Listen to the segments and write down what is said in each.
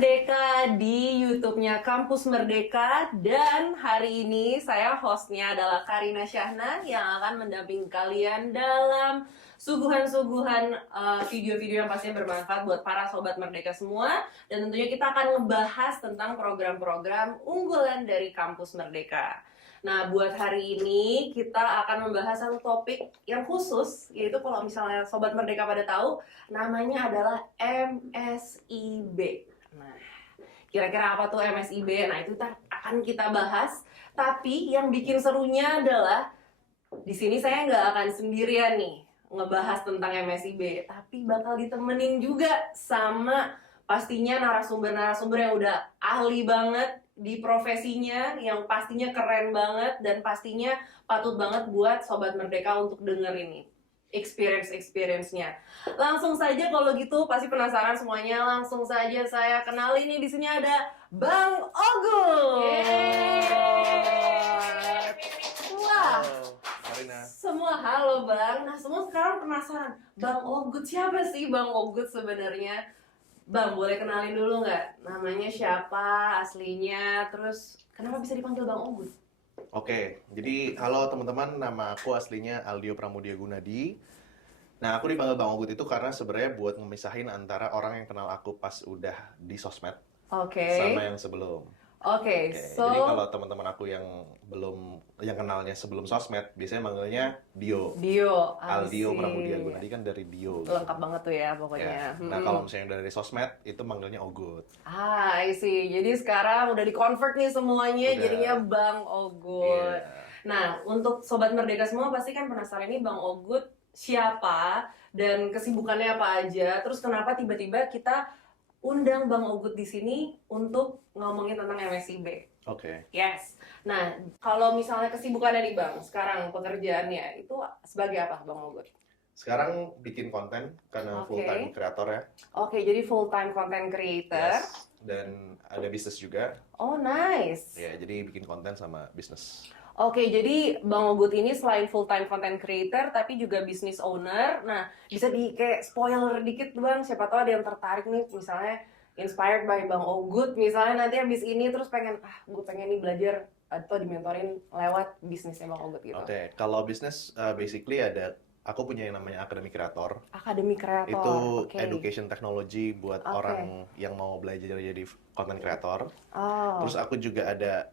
Merdeka di YouTube-nya Kampus Merdeka. Dan hari ini saya hostnya adalah Karina Syahna yang akan mendampingi kalian dalam suguhan-suguhan video-video yang pastinya bermanfaat buat para Sobat Merdeka semua. Dan tentunya kita akan ngebahas tentang program-program unggulan dari Kampus Merdeka. Nah, buat hari ini kita akan membahas satu topik yang khusus, yaitu kalau misalnya Sobat Merdeka pada tahu, namanya adalah MSIB. Nah, kira-kira apa tuh MSIB? Nah, itu akan kita bahas. Tapi yang bikin serunya adalah di sini saya nggak akan sendirian nih ngebahas tentang MSIB, tapi bakal ditemenin juga sama pastinya narasumber-narasumber yang udah ahli banget di profesinya, yang pastinya keren banget dan pastinya patut banget buat Sobat Merdeka untuk denger ini experience-nya. Langsung saja kalau gitu pasti penasaran semuanya. Langsung saja saya kenalin nih, di sini ada Bang Ogut. Wah. Karina. Semua halo Bang. Nah, semua sekarang penasaran, Bang Ogut siapa sih Bang Ogut sebenarnya? Bang, boleh kenalin dulu nggak? Namanya siapa, aslinya, terus kenapa bisa dipanggil Bang Ogut? Oke, jadi halo teman-teman, nama aku aslinya Aldio Pramudia Gunadi. Nah, aku dipanggil Bang Ogut itu karena sebenarnya buat ngemisahin antara orang yang kenal aku pas udah di sosmed sama yang sebelum. Oke, so jadi kalau teman-teman aku yang kenalnya sebelum sosmed, biasanya manggilnya Dio. Aldio Pramudia Gunadi kan dari Dio. Lengkap banget tuh ya pokoknya. Nah, kalau misalnya dari sosmed itu manggilnya Ogut. I see. Jadi sekarang udah di-convert nih semuanya, jadinya Bang Ogut. Nah, untuk Sobat Merdeka semua pasti kan penasaran nih Bang Ogut siapa dan kesibukannya apa aja. Terus kenapa tiba-tiba kita undang Bang Ogut di sini untuk ngomongin tentang MSIB. Oke. Yes. Nah, kalau misalnya kesibukannya di Bang, sekarang pekerjaannya itu sebagai apa Bang Ogut? Sekarang bikin konten karena full time kreator ya. Oke, jadi full time content creator. Yes. Dan ada bisnis juga. Oh, nice. Ya, jadi bikin konten sama bisnis. Oke, jadi Bang Ogut ini selain full time content creator tapi juga business owner. Nah, bisa kayak spoiler dikit Bang, siapa tahu ada yang tertarik nih misalnya inspired by Bang Ogut, misalnya nanti habis ini terus gue pengen nih belajar atau dimentorin lewat bisnisnya Bang Ogut gitu. Oke, kalau bisnis basically aku punya yang namanya Akademi Kreator. Akademi Kreator. Itu education technology buat orang yang mau belajar jadi content creator. Terus aku juga ada,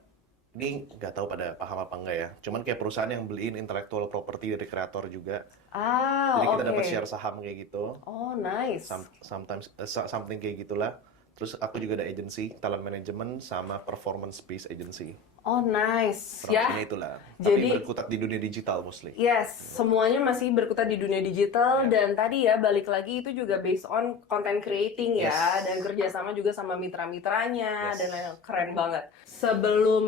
ini nggak tahu pada paham apa enggak ya, cuman kayak perusahaan yang beliin intellectual property dari kreator juga. Jadi kita dapat share saham kayak gitu. Oh, nice. Sometimes something kayak gitulah. Terus aku juga ada agency, talent management sama performance based agency. Oh, nice. Ya. Itulah. Tapi berkutat di dunia digital mostly. Yes, semuanya masih berkutat di dunia digital. Dan tadi ya balik lagi itu juga based on content creating ya, dan kerjasama juga sama mitra-mitranya dan lain-lain. Keren banget. Sebelum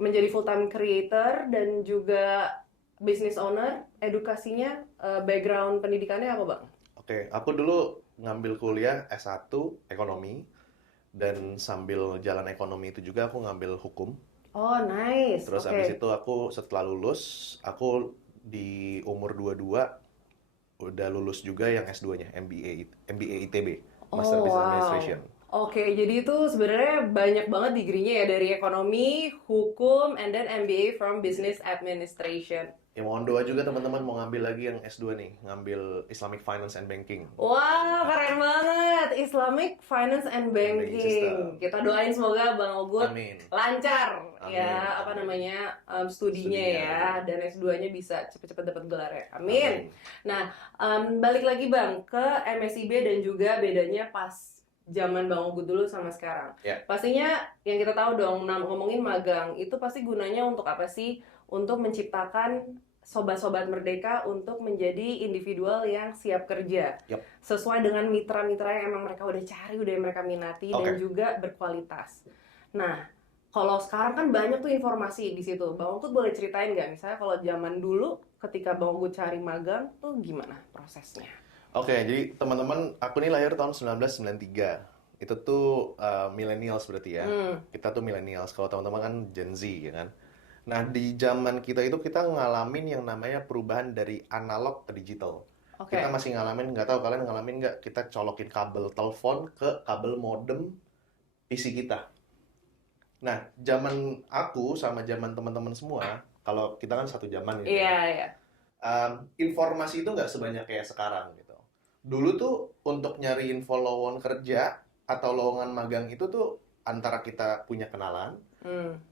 menjadi full time creator dan juga business owner, edukasinya, background pendidikannya apa Bang? Oke, aku dulu ngambil kuliah S1 ekonomi, dan sambil jalan ekonomi itu juga aku ngambil hukum. Oh, nice. Terus abis itu aku setelah lulus, aku di umur 22 udah lulus juga yang S2-nya, MBA ITB, Master Business Administration. Oke, jadi itu sebenarnya banyak banget degree-nya ya, dari ekonomi, hukum, and then MBA from Business Administration. Ya mohon doa juga teman-teman mau ngambil lagi yang S2 nih, ngambil Islamic Finance and Banking. Wah, keren banget, Islamic Finance and Banking. Kita doain semoga Bang Ogut lancar. Amin. Ya, apa namanya, studinya ya, dan S2-nya bisa cepet-cepet dapat gelar ya. Amin. Nah, balik lagi Bang ke MSIB dan juga bedanya pas zaman Bang Ogut dulu sama sekarang. Pastinya yang kita tahu dong, ngomongin magang itu pasti gunanya untuk apa sih? Untuk menciptakan sobat-sobat merdeka untuk menjadi individual yang siap kerja. Sesuai dengan mitra-mitra yang emang mereka udah cari, udah yang mereka minati, dan juga berkualitas. Nah, kalau sekarang kan banyak tuh informasi di situ. Bang Ogut boleh ceritain nggak? Misalnya kalau zaman dulu ketika Bang Ogut cari magang tuh gimana prosesnya? Oke, jadi teman-teman, aku nih lahir tahun 1993. Itu tuh millennials berarti ya. Kita tuh millennials. Kalau teman-teman kan Gen Z ya kan. Nah, di zaman kita itu kita ngalamin yang namanya perubahan dari analog ke digital. Kita masih ngalamin, nggak tahu kalian ngalamin nggak, kita colokin kabel telepon ke kabel modem PC kita. Nah, zaman aku sama zaman teman-teman semua, kalau kita kan satu zaman gitu Iya, ya, iya. informasi itu nggak sebanyak kayak sekarang gitu. Dulu tuh untuk nyari info lowongan kerja atau lowongan magang itu tuh antara kita punya kenalan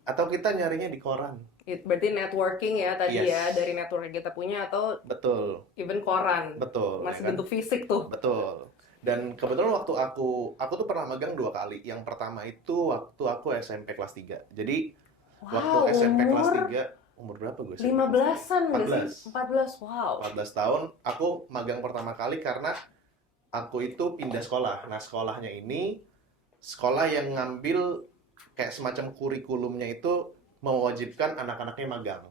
atau kita nyarinya di koran. Berarti networking ya tadi ya, Yes. dari network yang kita punya atau Betul, even koran. betul, Masih ya kan? bentuk fisik tuh. Betul. Dan kebetulan waktu aku tuh pernah magang 2 kali. Yang pertama itu waktu aku SMP kelas 3. Jadi waktu Wow, SMP kelas umur 3, umur berapa gue? 15-an nggak 14. sih? 14, wow. 14 tahun, aku magang pertama kali karena aku itu pindah sekolah. Nah, sekolahnya ini sekolah yang ngambil kayak semacam kurikulumnya itu mewajibkan anak-anaknya magang.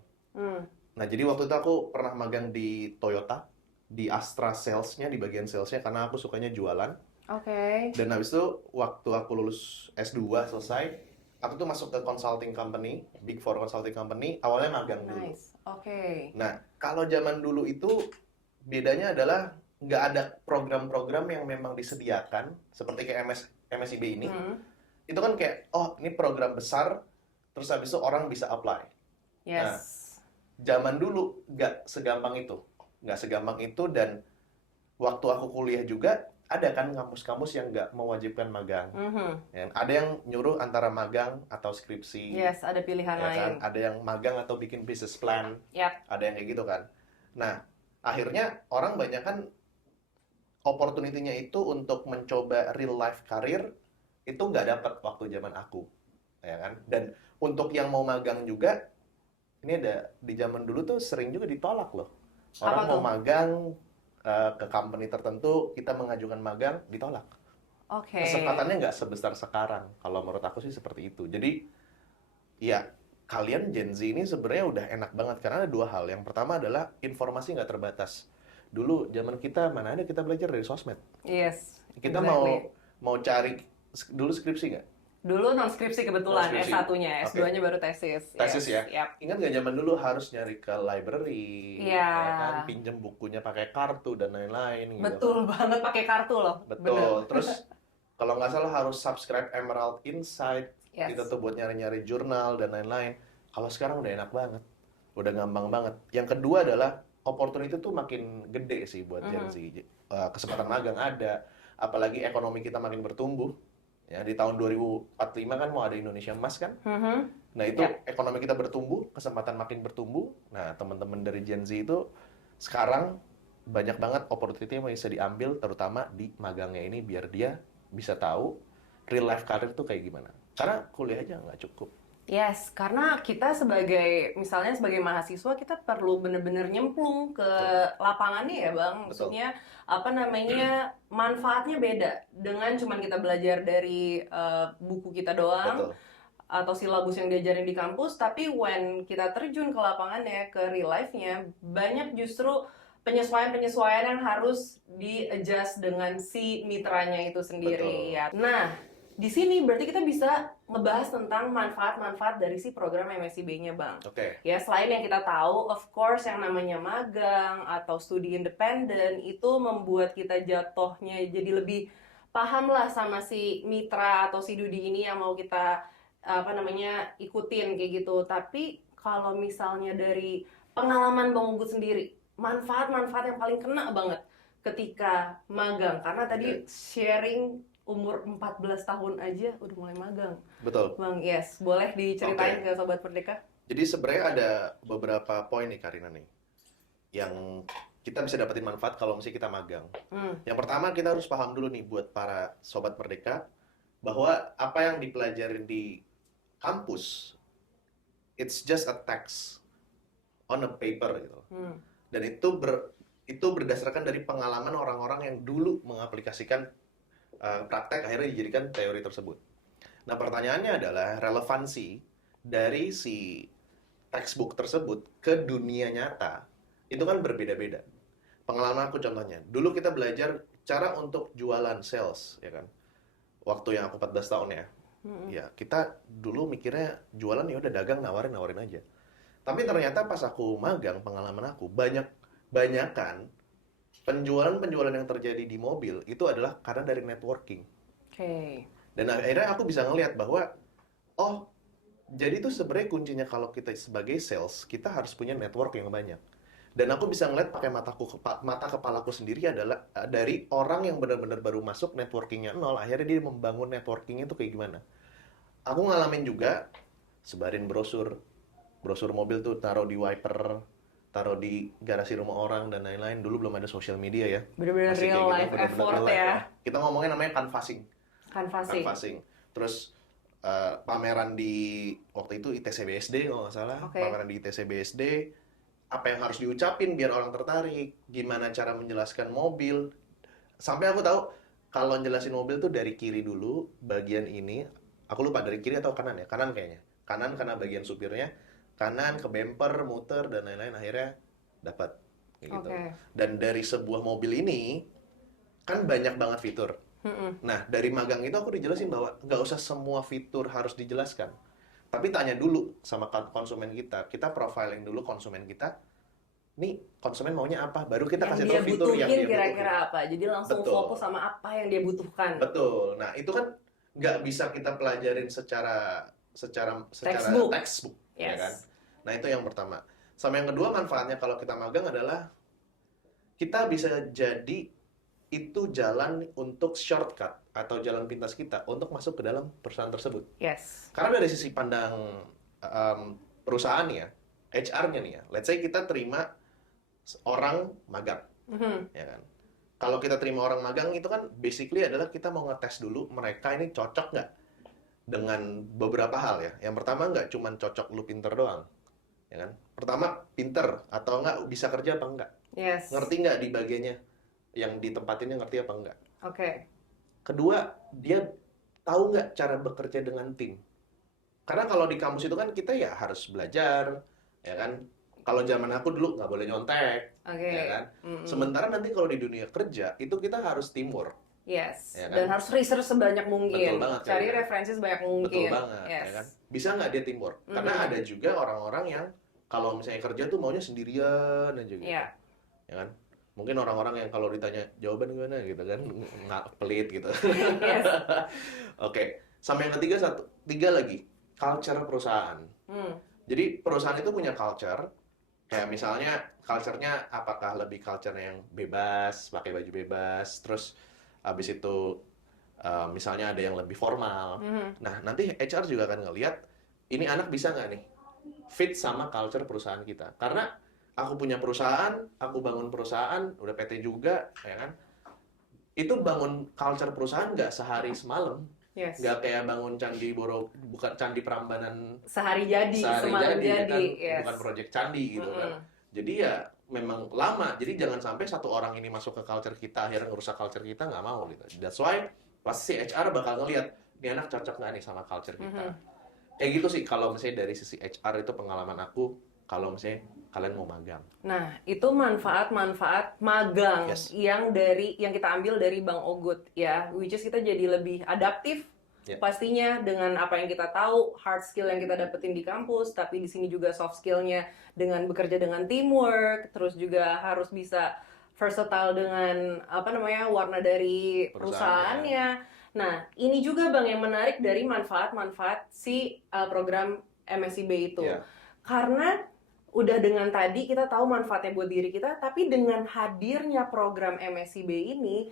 Nah, jadi waktu itu aku pernah magang di Toyota, di Astra Sales-nya, di bagian sales-nya, karena aku sukanya jualan. Oke. Dan habis itu, waktu aku lulus S2 selesai, aku tuh masuk ke consulting company, Big Four consulting company, awalnya magang dulu. Nice. Oke. Nah, kalau zaman dulu itu, bedanya adalah nggak ada program-program yang memang disediakan, seperti kayak MSIB ini. Itu kan kayak, oh ini program besar, terus habis itu orang bisa apply. Yes. Zaman dulu nggak segampang itu. Nggak segampang itu, dan waktu aku kuliah juga, ada kan kampus-kampus yang nggak mewajibkan magang. Ya, ada yang nyuruh antara magang atau skripsi. Yes, ada pilihan Ya kan? lain. Ada yang magang atau bikin business plan. Yap. Ada yang kayak gitu kan. Nah, akhirnya orang banyak kan opportunity-nya itu untuk mencoba real life career, itu nggak dapat waktu zaman aku. Ya kan? Dan untuk yang mau magang juga, ini ada di zaman dulu tuh sering juga ditolak loh. Orang mau magang ke company tertentu, kita mengajukan magang, ditolak. Oke. Kesempatannya nggak sebesar sekarang. Kalau menurut aku sih seperti itu. Jadi, ya kalian Gen Z ini sebenarnya udah enak banget. Karena ada 2 hal. Yang pertama adalah informasi nggak terbatas. Dulu zaman kita, mana ada kita belajar dari sosmed. Yes. Kita exactly. mau cari, dulu skripsi nggak? Dulu non skripsi kebetulan, Non-skripsi. S1-nya, S2-nya baru tesis. Tesis Yes. ya? Yap. Ingat nggak zaman dulu harus nyari ke library, Iya. ya kan? Pinjem bukunya pakai kartu dan lain-lain gitu. Betul banget, pakai kartu loh. Betul. Bener. Terus kalau nggak salah harus subscribe Emerald Insight, Yes. itu tuh buat nyari-nyari jurnal dan lain-lain. Kalau sekarang udah enak banget, udah gampang banget. Yang kedua adalah opportunity tuh makin gede sih buat Gen Z. Kesempatan magang ada, apalagi ekonomi kita makin bertumbuh. Ya, di tahun 2045 kan mau ada Indonesia Emas kan? Nah, itu ekonomi kita bertumbuh, kesempatan makin bertumbuh. Nah, teman-teman dari Gen Z itu sekarang banyak banget opportunity yang bisa diambil, terutama di magangnya ini, biar dia bisa tahu real life career tuh kayak gimana. Karena kuliah aja nggak cukup. Yes, karena kita misalnya sebagai mahasiswa, kita perlu bener-bener nyemplung ke lapangannya ya Bang. Maksudnya, manfaatnya beda dengan cuman kita belajar dari buku kita doang. Betul. Atau silabus yang diajarin di kampus, tapi when kita terjun ke lapangannya, ke real life-nya, banyak justru penyesuaian-penyesuaian yang harus di-adjust dengan si mitranya itu sendiri. Ya. Nah, di sini berarti kita bisa ngebahas tentang manfaat-manfaat dari si program MSIB-nya, Bang. Oke. Ya, selain yang kita tahu, of course, yang namanya magang atau studi independen, itu membuat kita jatuhnya jadi lebih paham lah sama si mitra atau si Dudi ini yang mau kita ikutin kayak gitu. Tapi kalau misalnya dari pengalaman Bang Ugut sendiri, manfaat-manfaat yang paling kena banget ketika magang, karena tadi sharing umur 14 tahun aja udah mulai magang. Betul. Bang, yes, boleh diceritain ke Sobat Merdeka? Jadi sebenarnya ada beberapa poin nih Karina nih, yang kita bisa dapetin manfaat kalau mesti kita magang. Yang pertama, kita harus paham dulu nih buat para Sobat Merdeka, bahwa apa yang dipelajarin di kampus, it's just a text on a paper gitu. Dan itu berdasarkan dari pengalaman orang-orang yang dulu mengaplikasikan praktek, akhirnya dijadikan teori tersebut. Nah, pertanyaannya adalah relevansi dari si textbook tersebut ke dunia nyata itu kan berbeda-beda. Pengalaman aku contohnya, dulu kita belajar cara untuk jualan sales, ya kan? Waktu yang aku 14 tahun ya. Ya, kita dulu mikirnya jualan ya udah dagang, nawarin aja. Tapi ternyata pas aku magang, pengalaman aku banyakan penjualan yang terjadi di mobil itu adalah karena dari networking. Oke. Dan akhirnya aku bisa ngelihat bahwa, oh, jadi itu sebenarnya kuncinya kalau kita sebagai sales, kita harus punya network yang banyak. Dan aku bisa ngeliat pakai mata kepalaku sendiri adalah dari orang yang benar-benar baru masuk networkingnya nol, akhirnya dia membangun networkingnya itu kayak gimana. Aku ngalamin juga sebarin brosur mobil tuh taruh di wiper, taruh di garasi rumah orang dan lain-lain. Dulu belum ada social media ya. Bener-bener Masih real kayak gitu, life bener-bener effort real life ya. Kita ngomongin namanya canvassing. Canvassing. Canvassing. Terus pameran di waktu itu ITC BSD kalau nggak salah, Oke. pameran di ITC BSD, apa yang harus diucapin biar orang tertarik, gimana cara menjelaskan mobil. Sampai aku tahu kalau jelasin mobil tuh dari kiri dulu, bagian ini, aku lupa dari kiri atau kanan ya, kanan kayaknya. Kanan karena bagian supirnya, kanan ke bumper, muter dan lain-lain, akhirnya dapat gitu. Oke. Dan dari sebuah mobil ini kan banyak banget fitur. Nah, dari magang itu aku dijelasin bahwa nggak usah semua fitur harus dijelaskan. Tapi tanya dulu sama konsumen kita. Kita profiling dulu konsumen kita. Nih, konsumen maunya apa? Baru kita Yang kasih dia tahu fitur yang dia butuhin kira-kira butuhin. apa. Jadi langsung Betul. fokus sama apa yang dia butuhkan. Betul. Nah, itu kan nggak bisa kita pelajarin secara textbook, ya Yes. kan? Nah, itu yang pertama. Sama yang kedua, manfaatnya kalau kita magang adalah kita bisa jadi itu jalan untuk shortcut atau jalan pintas kita untuk masuk ke dalam perusahaan tersebut. Yes. Karena dari sisi pandang perusahaan ya, HR-nya nih ya, let's say kita terima orang magang, ya kan? Kalau kita terima orang magang itu kan basically adalah kita mau ngetes dulu mereka ini cocok nggak dengan beberapa hal ya. Yang pertama nggak cuma cocok lu pinter doang, ya kan? Pertama pinter atau nggak bisa kerja apa enggak? Yes. Ngerti nggak di bagiannya? Yang ditempatinnya ngerti apa enggak? Oke. Kedua, dia tahu nggak cara bekerja dengan tim. Karena kalau di kampus itu kan kita ya harus belajar, ya kan? Kalau zaman aku dulu nggak boleh nyontek, Oke. ya kan? Sementara nanti kalau di dunia kerja itu kita harus teamwork. Yes. Ya kan? Dan harus research sebanyak mungkin. Betul banget, Cari kan? referensi sebanyak mungkin. Betul banget, Yes. ya kan? Bisa nggak dia teamwork? Karena ada juga orang-orang yang kalau misalnya kerja tuh maunya sendirian aja gitu. Iya. Ya kan? Mungkin orang-orang yang kalau ditanya jawaban gimana gitu kan nggak pelit gitu. Yes. Oke, sama yang ketiga tiga lagi culture perusahaan. Jadi perusahaan itu punya culture, kayak misalnya culture-nya apakah lebih culture yang bebas, pakai baju bebas, terus habis itu misalnya ada yang lebih formal. Nah nanti HR juga akan ngelihat ini anak bisa nggak nih fit sama culture perusahaan kita. Karena aku punya perusahaan, aku bangun perusahaan, udah PT juga, ya kan? Itu bangun culture perusahaan nggak sehari semalam. Yes. Nggak kayak bangun candi bukan candi Prambanan Sehari jadi, semalam ya jadi. kan? Yes. Bukan proyek candi gitu kan. Jadi ya memang lama. Jadi jangan sampai satu orang ini masuk ke culture kita, akhirnya ngerusak culture kita, nggak mau gitu. That's why pasti HR bakal ngeliat, ini anak cocok nggak nih sama culture kita. Kayak gitu sih kalau misalnya dari sisi HR itu pengalaman aku, kalau misalnya kalian mau magang. Nah, itu manfaat-manfaat magang Yes. yang kita ambil dari Bang Ogut ya, which is kita jadi lebih adaptif pastinya dengan apa yang kita tahu, hard skill yang kita dapetin di kampus, tapi di sini juga soft skillnya dengan bekerja dengan teamwork, terus juga harus bisa versatile dengan warna dari perusahaannya. Nah, ini juga Bang yang menarik dari manfaat-manfaat si program MSIB itu. Karena udah dengan tadi kita tahu manfaatnya buat diri kita, tapi dengan hadirnya program MSIB ini,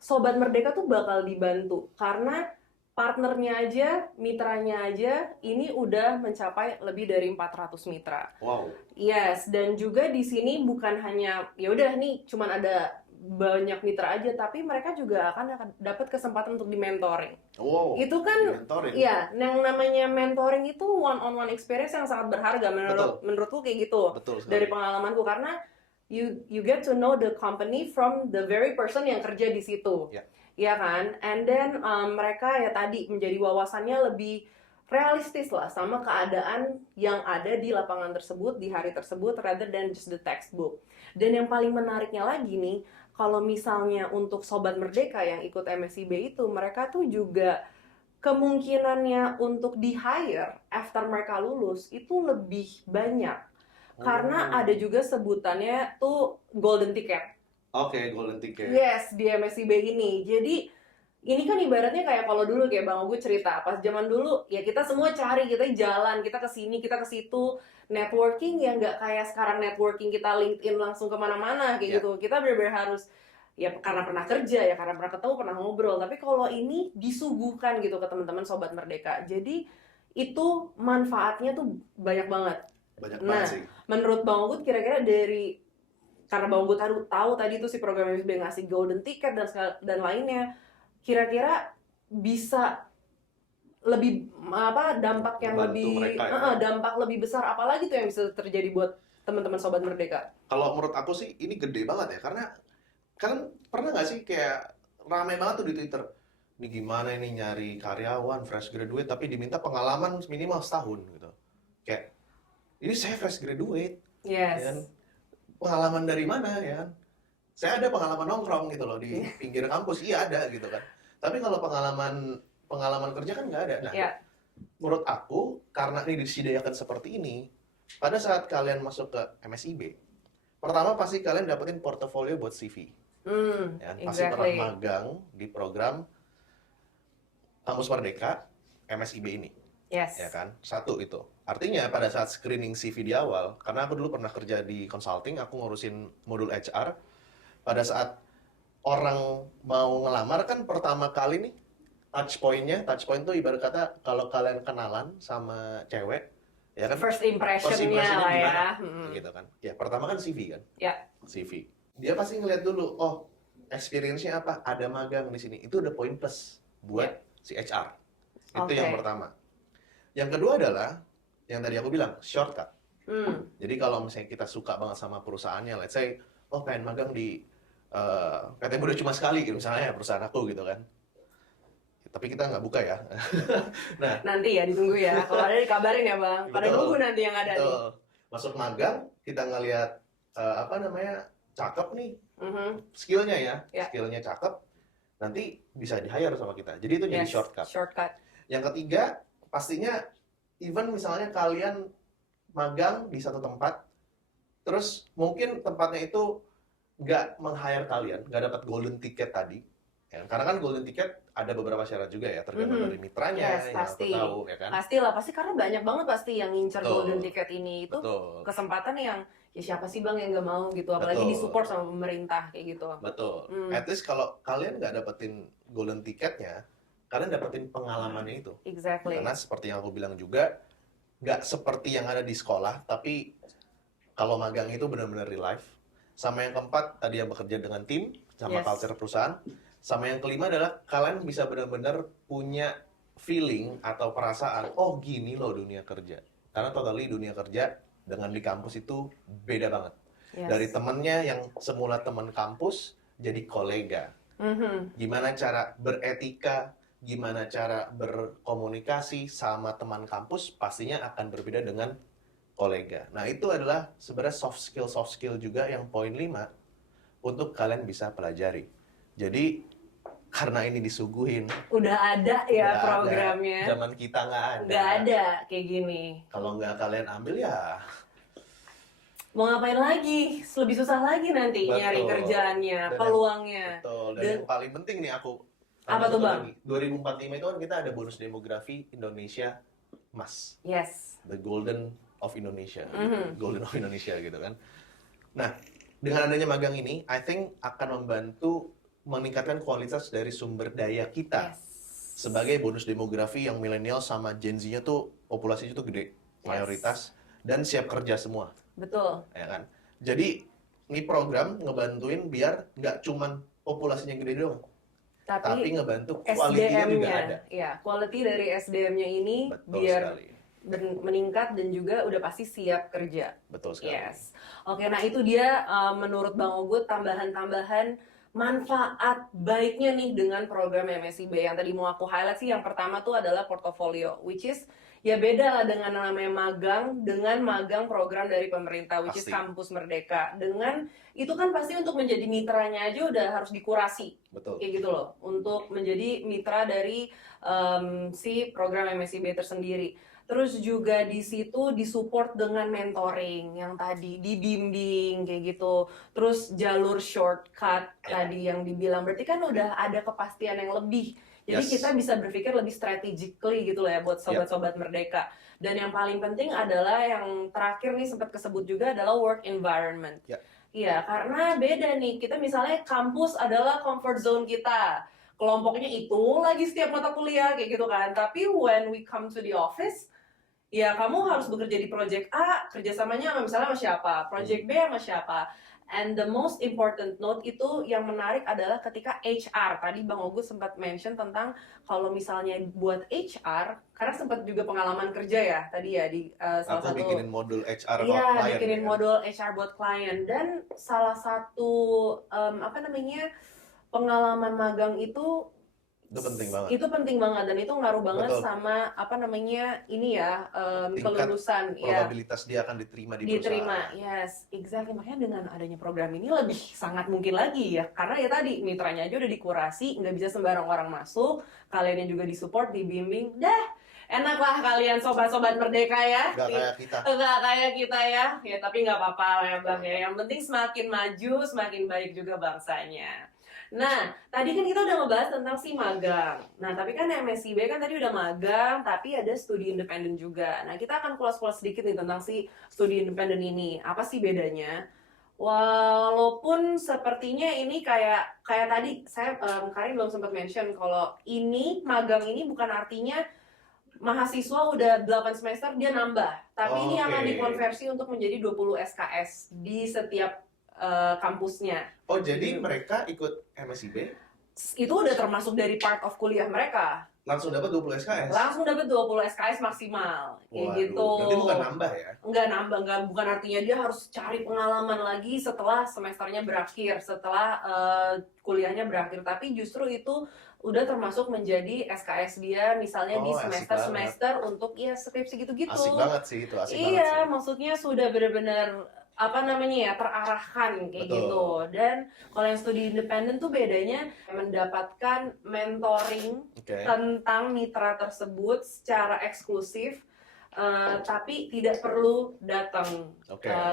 Sobat Merdeka tuh bakal dibantu. Karena partnernya aja, mitranya aja, ini udah mencapai lebih dari 400 mitra. Wow. Yes, dan juga di sini bukan hanya, ya udah nih cuman ada banyak mitra aja, tapi mereka juga akan dapat kesempatan untuk di-mentoring. Wow, itu kan, ya, yang namanya mentoring itu one-on-one experience yang sangat berharga menurutku kayak gitu. Betul sekali. Dari pengalamanku, karena you get to know the company from the very person yang kerja di situ. Ya kan? And then mereka ya tadi menjadi wawasannya lebih realistis lah sama keadaan yang ada di lapangan tersebut, di hari tersebut, rather than just the textbook. Dan yang paling menariknya lagi nih, kalau misalnya untuk Sobat Merdeka yang ikut MSIB itu, mereka tuh juga kemungkinannya untuk di-hire after mereka lulus itu lebih banyak. Karena ada juga sebutannya tuh golden ticket. Oke, golden ticket. Yes, di MSIB ini. Jadi ini kan ibaratnya kayak kalau dulu kayak Bang Ogut cerita, pas zaman dulu ya kita semua cari, kita jalan, kita ke sini, kita ke situ, networking ya nggak kayak sekarang networking kita LinkedIn langsung kemana-mana kayak gitu. Kita benar-benar harus ya karena pernah kerja ya, karena pernah ketemu, pernah ngobrol. Tapi kalau ini disuguhkan gitu ke teman-teman Sobat Merdeka. Jadi itu manfaatnya tuh banyak banget. Banyak banget sih. Menurut Bang Ogut kira-kira dari karena Bang Ogut tahu tadi tuh si program MSB ngasih golden ticket dan lainnya, kira-kira bisa lebih dampak yang Membantu lebih mereka, ya. dampak lebih besar apalagi tuh yang bisa terjadi buat teman-teman Sobat Merdeka? Kalau menurut aku sih ini gede banget ya, karena kalian pernah nggak sih kayak ramai banget tuh di Twitter, ini gimana ini nyari karyawan fresh graduate tapi diminta pengalaman minimal setahun gitu. Kayak ini saya fresh graduate, Yes. ya kan? Pengalaman dari mana ya kan? Saya ada pengalaman nongkrong gitu loh di pinggir kampus, iya ada gitu kan. Tapi kalau pengalaman kerja kan nggak ada. Nah, menurut aku karena ini disediakan seperti ini, pada saat kalian masuk ke MSIB, pertama pasti kalian dapetin portofolio buat CV. Ya, pasti pernah magang di program Kampus Merdeka MSIB ini. Yes. Ya kan? Satu itu. Artinya pada saat screening CV di awal, karena aku dulu pernah kerja di consulting, aku ngurusin modul HR. Pada saat orang mau ngelamar kan pertama kali nih touch point tuh ibarat kata kalau kalian kenalan sama cewek, ya kan? First impression-nya lah ya. Gitu kan. Ya, pertama kan CV kan? Ya. CV. Dia pasti ngeliat dulu, oh, experience-nya apa? Ada magang di sini. Itu udah poin plus buat si HR. Itu yang pertama. Yang kedua adalah yang tadi aku bilang, shortcut. Jadi kalau misalnya kita suka banget sama perusahaannya, let's say, oh pengen magang di PT Muda cuma sekali, gitu, misalnya perusahaan aku gitu kan. Tapi kita nggak buka ya. Nah, nanti ya ditunggu ya. Kalau ada dikabarin ya Bang. Pada nunggu nanti yang ada nih. Masuk magang, kita ngelihat cakep nih, skillnya ya, skillnya cakep, nanti bisa di-hire sama kita. Jadi itu jadi shortcut. Yang ketiga, pastinya even misalnya kalian magang di satu tempat, terus mungkin tempatnya itu nggak meng-hire kalian, nggak dapat golden ticket tadi. Ya, karena kan golden ticket ada beberapa syarat juga ya, tergantung dari mitranya yang pasti. aku tahu, ya kan? Pastilah, pasti karena banyak banget pasti yang ngincer golden ticket ini. Itu kesempatan yang ya siapa sih Bang yang nggak mau gitu, apalagi disupport sama pemerintah kayak gitu. Betul. At least kalau kalian nggak dapetin golden ticketnya, kalian dapetin pengalamannya itu. Exactly. Karena seperti yang aku bilang juga, nggak seperti yang ada di sekolah, tapi kalau magang itu benar-benar real life. Sama yang keempat, tadi yang bekerja dengan tim, sama culture perusahaan. Sama yang kelima adalah kalian bisa benar-benar punya feeling atau perasaan, oh gini loh dunia kerja. Karena totally dunia kerja dengan di kampus itu beda banget. Dari temennya yang semula teman kampus, jadi kolega. Gimana cara beretika, gimana cara berkomunikasi sama teman kampus, pastinya akan berbeda dengan kolega. Nah, itu adalah sebenarnya soft skill juga yang poin 5 untuk kalian bisa pelajari. Jadi, karena ini disuguhin. Udah ada ya programnya. Zaman kita nggak ada. Nggak ada kayak gini. Kalau nggak kalian ambil ya... Mau ngapain lagi? Lebih susah lagi nanti nyari kerjaannya, peluangnya. Betul, dan yang paling penting nih aku... Apa tuh Bang? 2045 itu kan kita ada bonus demografi Indonesia Emas. Yes. The Golden of Indonesia. Golden of Indonesia gitu kan. Nah, dengan adanya magang ini, I think akan membantu meningkatkan kualitas dari sumber daya kita. Sebagai bonus demografi yang milenial sama Gen Z-nya tuh populasinya tuh gede, mayoritas, dan siap kerja semua. Betul. Ya kan? Jadi, ini program ngebantuin biar nggak cuman populasinya gede doang. Tapi ngebantu kualitinya juga ada. Ya, quality dari SDM-nya ini biar meningkat dan juga udah pasti siap kerja. Betul sekali. Yes. Oke, nah itu dia menurut Bang Ogut tambahan-tambahan manfaat baiknya nih dengan program MSIB. Yang tadi mau aku highlight sih yang pertama tuh adalah portofolio, which is ya beda lah dengan namanya magang, dengan magang program dari pemerintah, which is Kampus Merdeka. Dengan itu kan pasti untuk menjadi mitranya aja udah harus dikurasi. Betul. Kayak gitu loh, untuk menjadi mitra dari si program MSIB tersendiri. Terus juga di situ disupport dengan mentoring yang tadi, dibimbing kayak gitu. Terus jalur shortcut tadi yang dibilang, berarti kan udah ada kepastian yang lebih. Jadi kita bisa berpikir lebih strategically gitu loh ya buat sobat-sobat Merdeka. Dan yang paling penting adalah yang terakhir nih sempat kesebut juga adalah work environment. Iya, karena beda nih. Kita misalnya kampus adalah comfort zone kita. Kelompoknya itu lagi setiap mata kuliah kayak gitu kan. Tapi when we come to the office, ya kamu harus bekerja di project A, kerjasamanya misalnya sama siapa, project B sama siapa. And the most important note itu yang menarik adalah ketika HR. Tadi Bang Ogus sempat mention tentang kalau misalnya buat HR, karena sempat juga pengalaman kerja ya tadi ya di salah satu. Bikinin modul HR buat Iya, klien. bikinin modul HR buat klien. Dan salah satu pengalaman magang itu penting banget. Itu penting banget dan itu ngaruh banget sama kelulusan. Probabilitas dia akan diterima di perusahaan. Yes, exactly. Makanya dengan adanya program ini lebih sangat mungkin lagi ya, karena ya tadi mitranya aja udah dikurasi, nggak bisa sembarang orang masuk, kaliannya juga disupport, dibimbing, enaklah kalian sobat-sobat Merdeka ya. Nggak kayak kita ya tapi nggak apa-apa ya Bang ya, yang penting semakin maju semakin baik juga bangsanya. Nah, tadi kan kita udah ngebahas tentang si magang. Nah, tapi kan MSIB kan tadi udah magang, tapi ada studi independen juga. Nah, kita akan kulas-kulas sedikit nih tentang si studi independen ini. Apa sih bedanya? Walaupun sepertinya ini kayak tadi saya Karin belum sempat mention kalau ini magang ini bukan artinya mahasiswa udah 8 semester dia nambah, tapi ini akan dikonversi untuk menjadi 20 SKS di setiap kampusnya. Oh, jadi mereka ikut MSIB? Itu udah termasuk dari part of kuliah mereka. Langsung dapat 20 SKS? Langsung dapat 20 SKS maksimal. Kayak gitu. Berarti bukan nambah ya? Enggak nambah, bukan artinya dia harus cari pengalaman lagi setelah semesternya berakhir, setelah kuliahnya berakhir. Tapi justru itu udah termasuk menjadi SKS dia misalnya di semester-semester untuk skripsi gitu-gitu. Asik banget sih itu, Iya, maksudnya sudah benar-benar terarahkan kayak gitu. Dan kalau yang studi independen tuh bedanya mendapatkan mentoring tentang mitra tersebut secara eksklusif, tapi tidak perlu datang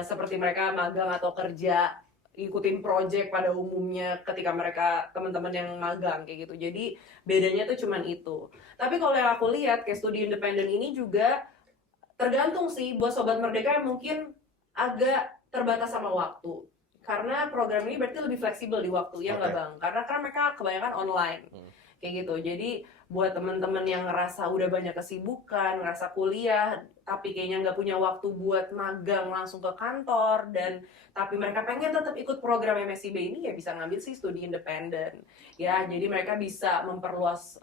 seperti mereka magang atau kerja ikutin project pada umumnya ketika mereka teman-teman yang magang kayak gitu. Jadi bedanya tuh cuman itu. Tapi kalau yang aku lihat kayak studi independen ini juga tergantung sih buat sobat Merdeka yang mungkin agak terbatas sama waktu, karena program ini berarti lebih fleksibel di waktu ya nggak Bang, karena kan mereka kebanyakan online kayak gitu. Jadi buat teman-teman yang ngerasa udah banyak kesibukan, ngerasa kuliah tapi kayaknya nggak punya waktu buat magang langsung ke kantor, dan tapi mereka pengen tetap ikut program MSIB ini, ya bisa ngambil sih studi independen ya. Jadi mereka bisa memperluas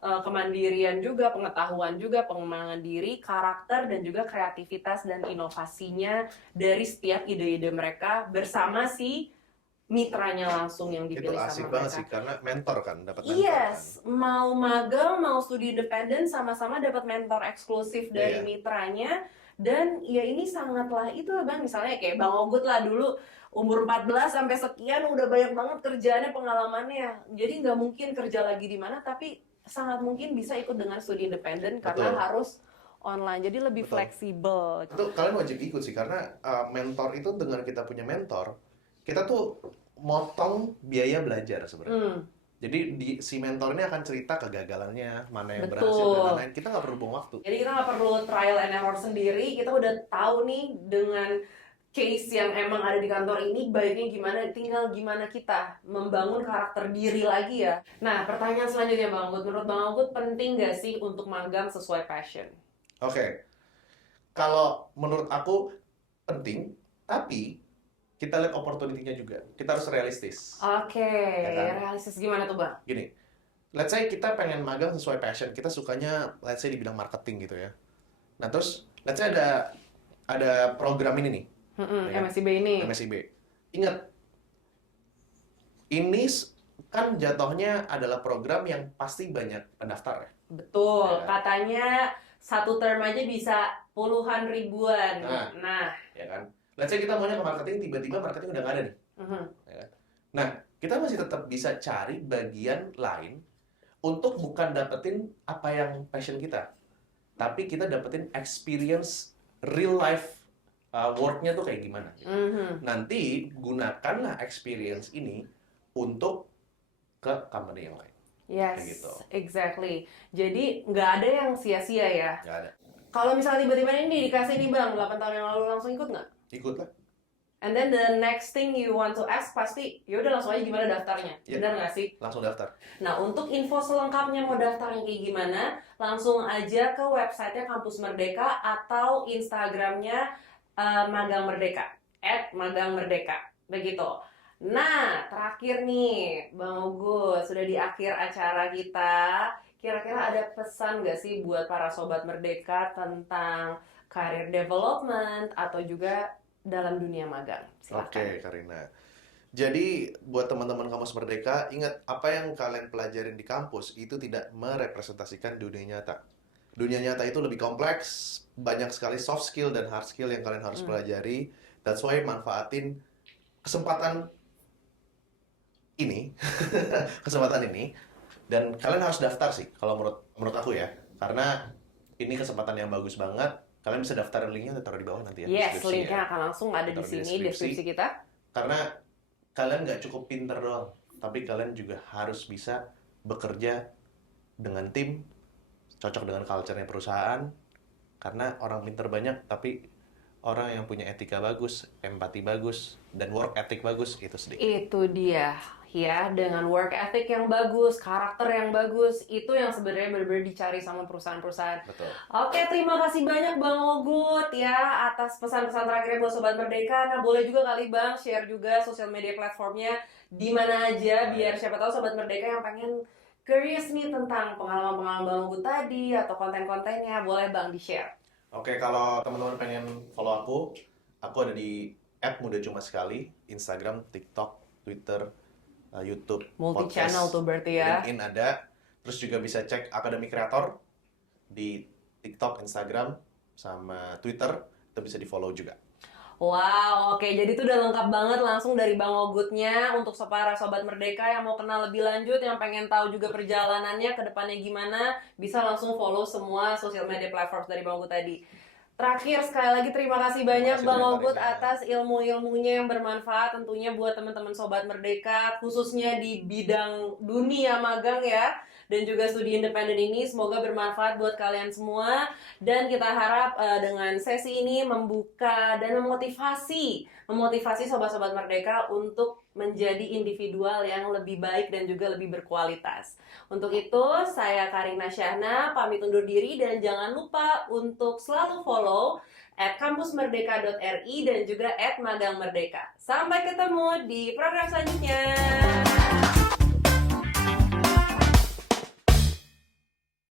kemandirian juga, pengetahuan juga, pengembangan diri, karakter, dan juga kreativitas dan inovasinya dari setiap ide-ide mereka bersama si mitranya langsung yang dipilih sama mereka. Itu asik banget sih, karena mentor kan, dapat mentor. Yes, mau magang, mau studi independen, sama-sama dapat mentor eksklusif dari mitranya. Dan ya ini sangatlah itu Bang, misalnya kayak Bang Ogut lah dulu, umur 14 sampai sekian udah banyak banget kerjaannya, pengalamannya. Jadi nggak mungkin kerja lagi di mana, tapi sangat mungkin bisa ikut dengan studi independen karena harus online, jadi lebih fleksibel. Itu kalian wajib ikut sih, karena mentor itu, dengan kita punya mentor, kita tuh motong biaya belajar sebenarnya. Jadi si mentor ini akan cerita kegagalannya, mana yang berhasil dan lain-lain. Kita nggak perlu buang waktu. Jadi kita nggak perlu trial and error sendiri, kita udah tahu nih dengan case yang emang ada di kantor ini baiknya gimana, tinggal gimana kita membangun karakter diri lagi ya. Nah, pertanyaan selanjutnya Bang Ogut, menurut Bang Ogut penting nggak sih untuk magang sesuai passion? Kalau menurut aku penting, tapi kita lihat opportunity-nya juga. Kita harus realistis. Realistis gimana tuh Bang? Gini, let's say kita pengen magang sesuai passion, kita sukanya let's say di bidang marketing gitu ya. Nah terus, let's say ada program ini nih, MSIB ini. MSIB. Ingat, ini kan jatuhnya adalah program yang pasti banyak pendaftar ya. Betul, katanya satu term aja bisa puluhan ribuan. Nah, ya kan. Let's say kita maunya ke marketing, tiba-tiba marketing udah nggak ada nih. Ya kan? Nah, kita masih tetap bisa cari bagian lain untuk bukan dapetin apa yang passion kita, tapi kita dapetin experience real life work-nya tuh kayak gimana. Nanti gunakanlah experience ini untuk ke company yang lain. Yes, Kayak gitu. exactly. Jadi nggak ada yang sia-sia ya. Nggak ada. Kalau misalnya tiba-tiba ini dikasih nih bang, 8 tahun yang lalu langsung ikut nggak? Ikut lah. And then the next thing you want to ask pasti, ya udah langsung aja gimana daftarnya, benar nggak sih? Langsung daftar. Nah untuk info selengkapnya mau daftarnya kayak gimana, langsung aja ke websitenya Kampus Merdeka atau Instagramnya Magang Merdeka, @magangmerdeka, begitu. Nah terakhir nih, Bang Ogut, sudah di akhir acara kita, kira-kira ada pesan nggak sih buat para Sobat Merdeka tentang career development atau juga dalam dunia magang? Silakan. Oke, Karina. Jadi buat teman-teman Kampus Merdeka, ingat apa yang kalian pelajarin di kampus itu tidak merepresentasikan dunia nyata. Dunia nyata itu lebih kompleks, banyak sekali soft skill dan hard skill yang kalian harus pelajari. That's why manfaatin kesempatan ini, kesempatan ini, dan kalian harus daftar sih, kalau menurut aku ya, karena ini kesempatan yang bagus banget. Kalian bisa daftar, linknya taruh di bawah nanti ya. Yes, deskripsi linknya ya. akan langsung ada di Taruh di sini deskripsi kita. Karena kalian nggak cukup pinter doang, tapi kalian juga harus bisa bekerja dengan tim, cocok dengan culture-nya perusahaan. Karena orang pinter banyak, tapi orang yang punya etika bagus, empati bagus, dan work ethic bagus itu sedikit. Itu dia ya, dengan work ethic yang bagus, karakter yang bagus, itu yang sebenarnya benar-benar dicari sama perusahaan-perusahaan. Betul. Oke, terima kasih banyak Bang Ogut ya atas pesan-pesan terakhirnya buat Sobat Merdeka. Nah, boleh juga kali Bang share juga sosial media platformnya di mana aja, biar siapa tahu Sobat Merdeka yang pengen curious nih tentang pengalaman-pengalaman Bang Ogut tadi atau konten-kontennya, boleh Bang di-share. Oke, kalau teman-teman pengen follow aku ada di @mudacumasekali, Instagram, TikTok, Twitter, YouTube, Multi-channel podcast, tuh berarti ya. LinkedIn ada. Terus juga bisa cek Akademi Kreator di TikTok, Instagram, sama Twitter. Itu bisa di-follow juga. Wow, oke. Jadi itu udah lengkap banget langsung dari Bang Ogutnya untuk para Sobat Merdeka yang mau kenal lebih lanjut, yang pengen tahu juga perjalanannya ke depannya gimana, bisa langsung follow semua sosial media platform dari Bang Ogut tadi. Terakhir, sekali lagi terima kasih banyak Bang Ogut atas ilmu-ilmunya yang bermanfaat tentunya buat teman-teman Sobat Merdeka, khususnya di bidang dunia magang ya, dan juga studi independen ini. Semoga bermanfaat buat kalian semua, dan kita harap dengan sesi ini membuka dan memotivasi Sobat-Sobat Merdeka untuk menjadi individual yang lebih baik dan juga lebih berkualitas. Untuk itu, saya Karina Syahna, pamit undur diri, dan jangan lupa untuk selalu follow @kampusmerdeka.ri dan juga @magangmerdeka. Sampai ketemu di program selanjutnya.